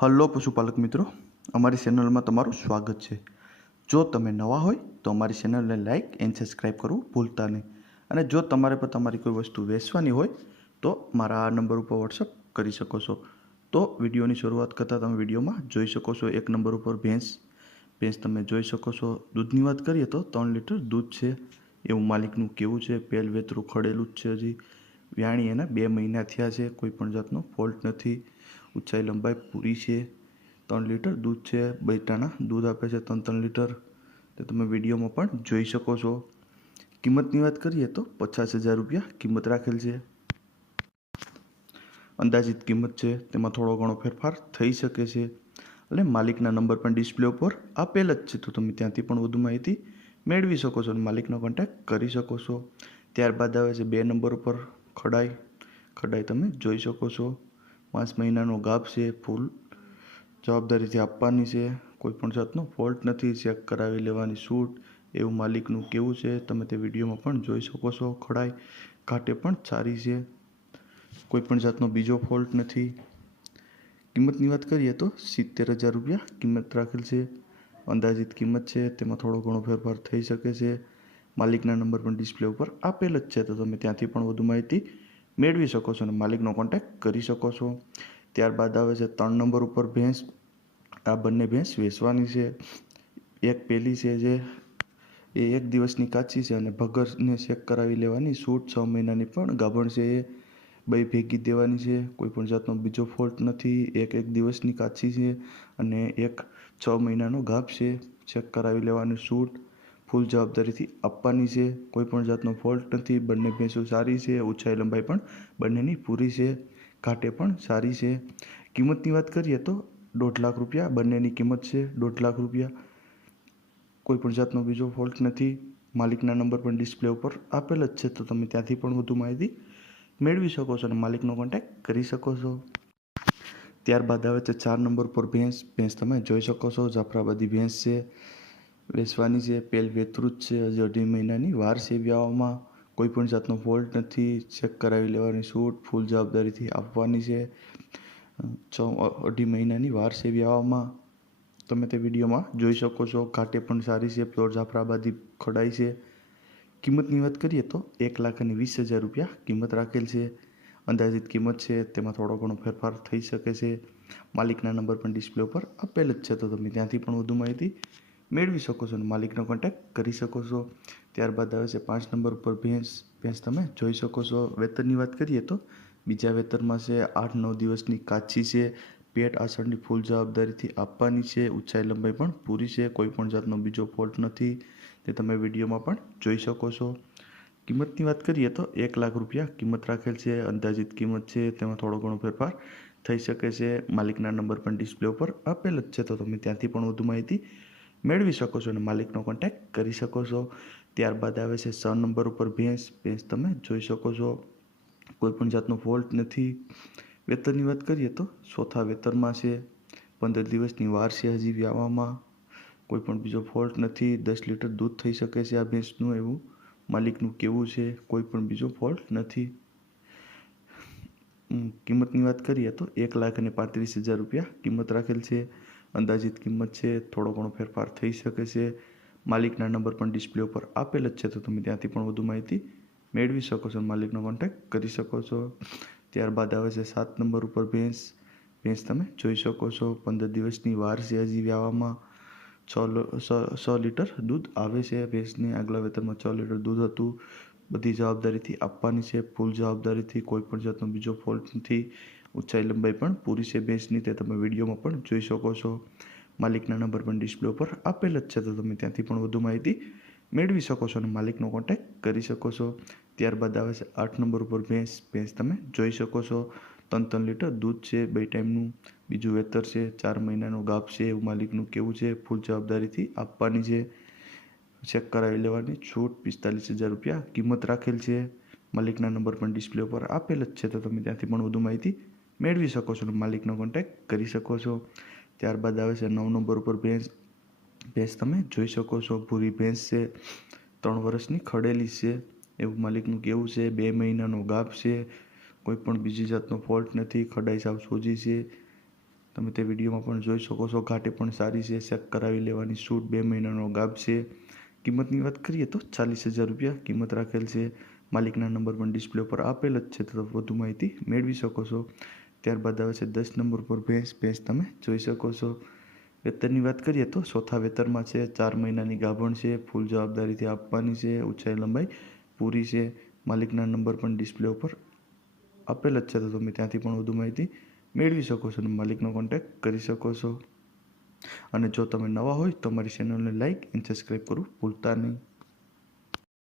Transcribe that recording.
Hello પશુપાલક મિત્રો, અમારી ચેનલમાં તમારું સ્વાગત છે। જો તમે નવા હોય તો અમારી ચેનલને લાઇક એન્ડ સબસ્ક્રાઈબ કરવું ભૂલતા નહીં। અને જો તમારે પણ તમારી કોઈ વસ્તુ વેચવાની હોય તો મારા આ નંબર ઉપર વોટ્સઅપ કરી શકો છો। તો વિડીયોની શરૂઆત કરતાં તમે વિડીયોમાં જોઈ શકો છો એક નંબર ઉપર ભેંસ તમે જોઈ શકો છો। દૂધની વાત કરીએ તો 3 લીટર દૂધ છે એવું માલિકનું કહેવું છે। પહેલ વેતરું ખડેલું જ છે, હજી વ્યાણી એના 2 મહિના થયા છે, કોઈ પણ જાતનો ફોલ્ટ નથી। ઊંચાઈ લંબાઈ પૂરી છે। 3 લીટર દૂધ છે, બૈટાના દૂધ આપે છે 3 લીટર, તે તમે વિડીયોમાં પણ જોઈ શકો છો। કિંમતની વાત કરીએ તો 50,000 રૂપિયા કિંમત રાખેલ છે। અંદાજિત કિંમત છે, તેમાં થોડો ઘણો ફેરફાર થઈ શકે છે। અને માલિકના નંબર પણ ડિસ્પ્લે ઉપર આપેલ જ છે, તો તમે ત્યાંથી પણ વધુ માહિતી મેળવી શકો છો અને માલિકનો કોન્ટેક્ટ કરી શકો છો। ત્યારબાદ આવે છે 2 નંબર ઉપર ખડાઈ તમે જોઈ શકો છો। 5 મહિનાનો ગાભ છે, ફૂલ જવાબદારીથી આપવાની છે, કોઈ પણ જાતનો ફોલ્ટ નથી, ચેક કરાવી લેવાની છૂટ એવું માલિકનું કહેવું છે। તમે તે વિડીયોમાં પણ જોઈ શકો છો। ખડાઈ ઘાટે પણ સારી છે, કોઈ પણ જાતનો બીજો ફોલ્ટ નથી। કિંમતની વાત કરીએ તો 70,000 રૂપિયા કિંમત રાખેલ છે। અંદાજિત કિંમત છે, તેમાં થોડો ઘણો ફેરફાર થઈ શકે છે। માલિકના નંબર પણ ડિસ્પ્લે ઉપર આપેલ જ છે, તો તમે ત્યાંથી પણ વધુ માહિતી મેળવી શકો છો અને માલિકનો કોન્ટેક્ટ કરી શકો છો। ત્યારબાદ આવે છે 3 નંબર ઉપર ભેંસ। આ બંને ભેંસ વેચવાની છે। એક પેલી છે જે એ 1 દિવસની કાચી છે અને ભગરને ચેક કરાવી લેવાની છૂટ, 6 મહિનાની પણ ગાભણ છે, એ બે ભેગી દેવાની છે, કોઈ પણ જાતનો બીજો ફોલ્ટ નથી। એક દિવસની કાચી છે અને એક 6 મહિનાનો ગાભ છે, ચેક કરાવી લેવાની છૂટ, ફૂલ જવાબદારીથી આપવાની છે, કોઈ પણ જાતનો ફોલ્ટ નથી। બંને ભેંસો સારી છે, ઊંચાઈ લંબાઈ પણ બંનેની પૂરી છે, ઘાટે પણ સારી છે। કિંમતની વાત કરીએ તો 1.5 લાખ રૂપિયા બંનેની કિંમત છે। 1.5 લાખ રૂપિયા, કોઈ પણ જાતનો બીજો ફોલ્ટ નથી। માલિકના નંબર પણ ડિસ્પ્લે ઉપર આપેલ જ છે, તો તમે ત્યાંથી પણ વધુ માહિતી મેળવી શકો છો અને માલિકનો કોન્ટેક્ટ કરી શકો છો। ત્યારબાદ આવે છે 4 નંબર પર ભેંસ તમે જોઈ શકો છો। જાફરાબાદી ભેંસ છે, વેચવાની છે, પહેલ વેતરું જ છે, હજી 2.5 મહિનાની વાર છે વ્યાવામાં, કોઈ પણ જાતનો ફોલ્ટ નથી, ચેક કરાવી લેવાની છૂટ, ફૂલ જવાબદારીથી આપવાની છે, 2.5 મહિનાની વાર છે વ્યાવામાં, તમે તે વિડીયોમાં જોઈ શકો છો। ઘાટે પણ સારી છે, પ્યોર જાફરાબાદી ખડાઈ છે। કિંમતની વાત કરીએ તો 1,20,000 રૂપિયા કિંમત રાખેલ છે। અંદાજિત કિંમત છે, તેમાં થોડો ઘણો ફેરફાર થઈ શકે છે। માલિકના નંબર પણ ડિસ્પ્લે ઉપર આપેલ જ છે, તો તમે ત્યાંથી પણ વધુ માહિતી મેળવી શકો છો અને માલિકનો કોન્ટેક્ટ કરી શકો છો। ત્યારબાદ આવે છે 5 નંબર ઉપર ભેંસ તમે જોઈ શકો છો। વેતરની વાત કરીએ તો બીજા વેતરમાં છે, 8-9 દિવસની કાચી છે, પેટ આસળની ફૂલ જવાબદારીથી આપવાની છે, ઊંચાઈ લંબાઈ પણ પૂરી છે, કોઈ પણ જાતનો બીજો ફોલ્ટ નથી, તે તમે વિડીયોમાં પણ જોઈ શકો છો। કિંમતની વાત કરીએ તો 1 લાખ રૂપિયા કિંમત રાખેલ છે। અંદાજિત કિંમત છે, તેમાં થોડો ઘણો ફેરફાર થઈ શકે છે। માલિકના નંબર પણ ડિસ્પ્લે ઉપર આપેલ જ છે, તો તમે ત્યાંથી પણ વધુ માહિતી મેળવી શકો છો અને માલિકનો કોન્ટેક્ટ કરી શકો છો। ત્યારબાદ આવે છે 6 નંબર ઉપર ભેંસ તમે જોઈ શકો છો, કોઈ પણ જાતનો ફોલ્ટ નથી। વેતરની વાત કરીએ તો ચોથા વેતરમાં છે, 15 દિવસની વાર છે હજી વ્યાવામાં, કોઈ પણ બીજો ફોલ્ટ નથી, 10 લીટર દૂધ થઈ શકે છે આ ભેંસનું એવું માલિકનું કહેવું છે, કોઈ પણ બીજો ફોલ્ટ નથી। કિંમતની વાત કરીએ તો 1,35,000 રૂપિયા કિંમત રાખેલ છે। અંદાજિત કિંમત છે, થોડો ઘણો ફેરફાર થઈ શકે છે। માલિકના નંબર પણ ડિસ્પ્લે ઉપર આપેલ જ છે, તો તમે ત્યાંથી પણ વધુ માહિતી મેળવી શકો છો, માલિકનો કોન્ટેક્ટ કરી શકો છો। ત્યારબાદ આવે છે 7 નંબર ઉપર ભેંસ તમે જોઈ શકો છો। 15 દિવસની વાર છે હજી વ્યાવામાં, 6 લીટર દૂધ આવે છે ભેંસને, આગલા વેતરમાં 6 લીટર દૂધ હતું, બધી જવાબદારીથી આપવાની છે, ફૂલ જવાબદારીથી, કોઈ પણ જાતનો બીજો ફોલ્ટ નથી, ઊંચાઈ લંબાઈ પણ પૂરી છે ભેંસની, તે તમે વિડીયોમાં પણ જોઈ શકો છો। માલિકના નંબર પણ ડિસ્પ્લે ઉપર આપેલ જ છે, તો તમે ત્યાંથી પણ વધુ માહિતી મેળવી શકો છો અને માલિકનો કોન્ટેક્ટ કરી શકો છો। ત્યારબાદ આવે છે 8 નંબર ઉપર ભેંસ તમે જોઈ શકો છો। 3 લીટર દૂધ છે, 2 ટાઈમનું, બીજું વેતર છે, 4 મહિનાનો ગાભ છે એવું માલિકનું કહેવું છે, ફૂલ જવાબદારીથી આપવાની છે, ચેક કરાવી લેવાની છૂટ, 45,000 રૂપિયા કિંમત રાખેલ છે। માલિકના નંબર પણ ડિસ્પ્લે ઉપર આપેલ જ છે, તો તમે ત્યાંથી પણ વધુ માહિતી મેળવી શકો છો અને માલિકનો કોન્ટેક્ટ કરી શકો છો। ત્યારબાદ આવે છે 9 નંબર ઉપર ભેંસ તમે જોઈ શકો છો। ભૂરી ભેંસ છે, 3 વર્ષની ખડેલી છે એવું માલિકનું કહેવું છે, 2 મહિનાનો ગાભ છે, કોઈ પણ બીજી જાતનો ફોલ્ટ નથી, ખડાઈ સાવ સોજી છે, તમે તે વિડીયોમાં પણ જોઈ શકો છો. ઘાટી પણ સારી છે, ચેક કરાવી લેવાની. છૂટ 2 મહિનાનો ગાબ છે. કિંમતની વાત કરીએ તો 40,000 રૂપિયા કિંમત રાખેલ છે. માલિકના નંબર પણ ડિસ્પ્લે ઉપર આપેલ જ છે, તો વધુ માહિતી મેળવી શકો છો. ત્યારબાદ આવે છે 10 નંબર પર ભેંસ તમે જોઈ શકો છો. વેતરની વાત કરીએ તો ચોથા વેતરમાં છે. 4 મહિનાની ગાભણ છે. ફૂલ જવાબદારીથી આપવાની છે. ઊંચાઈ લંબાઈ પૂરી છે. માલિકના નંબર પણ ડિસ્પ્લે ઉપર આપેલ જ છે, તો તમે ત્યાંથી પણ વધુ માહિતી મેળવી શકો છો અને માલિકનો કોન્ટેક્ટ કરી શકો છો. અને જો તમે નવા હોય તો અમારી ચેનલને લાઇક અને સબસ્ક્રાઈબ કરવું ભૂલતા નહીં.